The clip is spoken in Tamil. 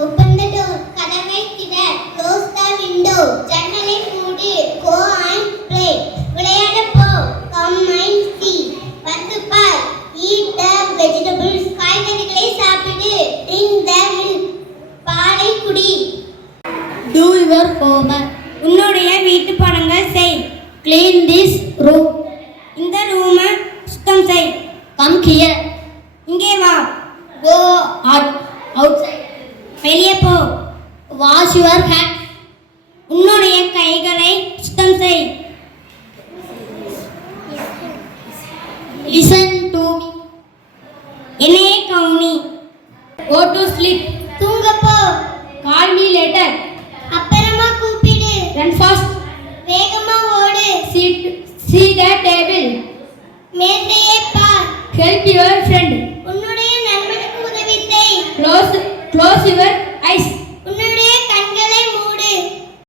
Open the door. கதவை திற. Close the window. ஜன்னலை மூடு. Go and play. விளையாட போ. Come and see. வந்து பார். Eat the vegetables. காய்கறிகளை சாப்பிடு. Drink the milk. பாலை குடி. Do your homework. உன்னுடைய வீட்டு பாடங்கள் செய். Clean this room. இந்த ரூமை சுத்தம் செய். Come here. இங்கே வா. Go outside. வெளியே போ. Wash your hands. உன்னுடைய கைகளை சுத்தம் செய். Listen to me. என்னையே கவனி. Go to sleep. தூங்க போ. Call me later. அப்புறமா கூப்பிடு. Run fast. வேகமா ஓடு. See the table. மேசையை பார். Help your friend. உன்னுடைய நண்பனுக்கு உதவி செய். Close your